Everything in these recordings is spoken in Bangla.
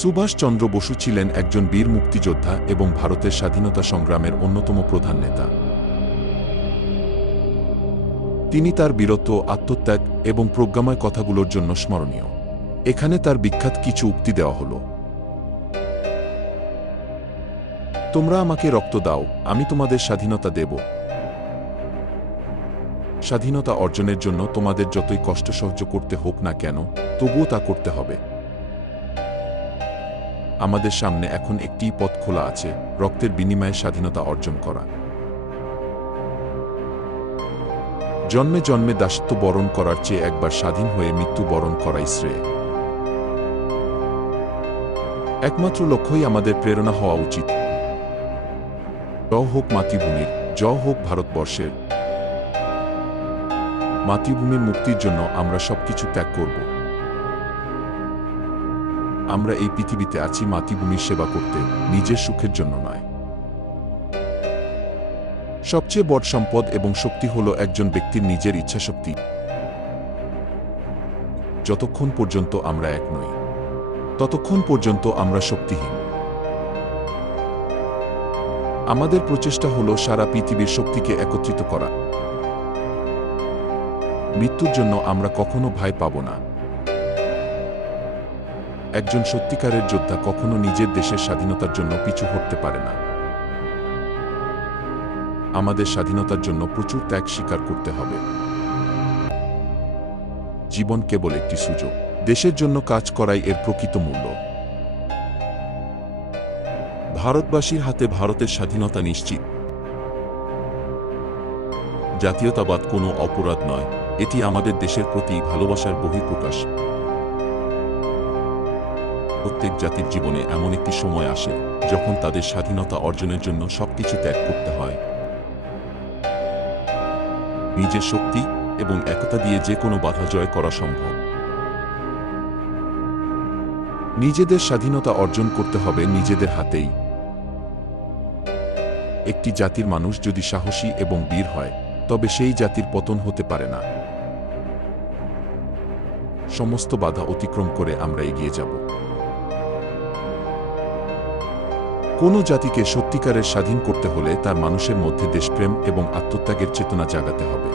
সুভাষচন্দ্র বসু ছিলেন একজন বীর মুক্তিযোদ্ধা এবং ভারতের স্বাধীনতা সংগ্রামের অন্যতম প্রধান নেতা। তিনি তার বীরত্ব, আত্মত্যাগ এবং প্রজ্ঞাময় কথাগুলোর জন্য স্মরণীয়। এখানে তার বিখ্যাত কিছু উক্তি দেওয়া হল। তোমরা আমাকে রক্ত দাও, আমি তোমাদের স্বাধীনতা দেব। স্বাধীনতা অর্জনের জন্য তোমাদের যতই কষ্ট সহ্য করতে হোক না কেন, তবুও তা করতে হবে। আমাদের সামনে এখন একটিই পথ খোলা আছে, রক্তের বিনিময়ে স্বাধীনতা অর্জন করা। জন্মে জন্মে দাসত্ব বরণ করার চেয়ে একবার স্বাধীন হয়ে মৃত্যু বরণ করাই শ্রেয়। একমাত্র লক্ষ্যই আমাদের প্রেরণা হওয়া উচিত। জয় হোক মাতৃভূমির, জয় হোক ভারতবর্ষের। মাতৃভূমির মুক্তির জন্য আমরা সবকিছু ত্যাগ করব। আমরা এই পৃথিবীতে আছি মাতৃভূমির সেবা করতে, নিজের সুখের জন্য নয়। সবচেয়ে বড় সম্পদ এবং শক্তি হল একজন ব্যক্তির নিজের ইচ্ছাশক্তি। যতক্ষণ পর্যন্ত আমরা এক নই, ততক্ষণ পর্যন্ত আমরা শক্তিহীন। আমাদের প্রচেষ্টা হল সারা পৃথিবীর শক্তিকে একত্রিত করা। মৃত্যুর জন্য আমরা কখনো ভয় পাব না। একজন সত্যিকারের যোদ্ধা কখনো নিজের দেশের স্বাধীনতার জন্য পিছু হটতে পারে না। আমাদের স্বাধীনতার জন্য প্রচুর ত্যাগ স্বীকার করতে হবে। জীবন কেবল একটি সুযোগ, দেশের জন্য কাজ করাই এর প্রকৃত মূল্য। ভারতবাসীর হাতে ভারতের স্বাধীনতা নিশ্চিত। জাতীয়তাবাদ কোনো অপরাধ নয়, এটি আমাদের দেশের প্রতি ভালোবাসার বহিঃপ্রকাশ। প্রত্যেক জাতির জীবনে এমন একটি সময় আসে যখন তাদের স্বাধীনতা অর্জনের জন্য সবকিছু ত্যাগ করতে হয়। নিজের শক্তি এবং একতা দিয়ে যে কোনো বাধা জয় করা সম্ভব। নিজেদের স্বাধীনতা অর্জন করতে হবে নিজেদের হাতেই। একটি জাতির মানুষ যদি সাহসী এবং বীর হয়, তবে সেই জাতির পতন হতে পারে না। সমস্ত বাধা অতিক্রম করে আমরা এগিয়ে যাব। কোনো জাতিকে সত্যিকারের স্বাধীন করতে হলে তার মানুষের মধ্যে দেশপ্রেম এবং আত্মত্যাগের চেতনা জাগাতে হবে।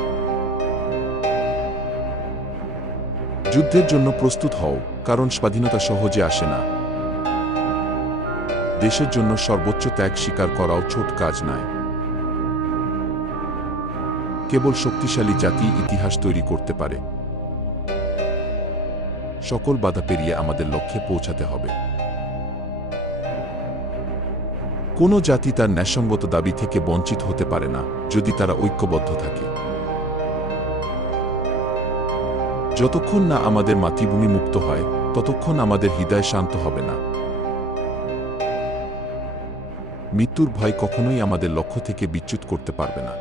যুদ্ধের জন্য প্রস্তুত হও, কারণ স্বাধীনতা সহজে আসে না। দেশের জন্য সর্বোচ্চ ত্যাগ স্বীকার করাও ছোট কাজ নয়। কেবল শক্তিশালী জাতি ইতিহাস তৈরি করতে পারে। সকল বাধা পেরিয়ে আমাদের লক্ষ্যে পৌঁছাতে হবে। কোনো জাতি তার ন্যায়সঙ্গত দাবি থেকে বঞ্চিত হতে পারে না, যদি তারা ঐক্যবদ্ধ থাকে। যতক্ষণ না আমাদের মাতৃভূমি মুক্ত হয়, ততক্ষণ আমাদের হৃদয় শান্ত হবে না। মৃত্যুর ভয় কখনোই আমাদের লক্ষ্য থেকে বিচ্যুত করতে পারবে না।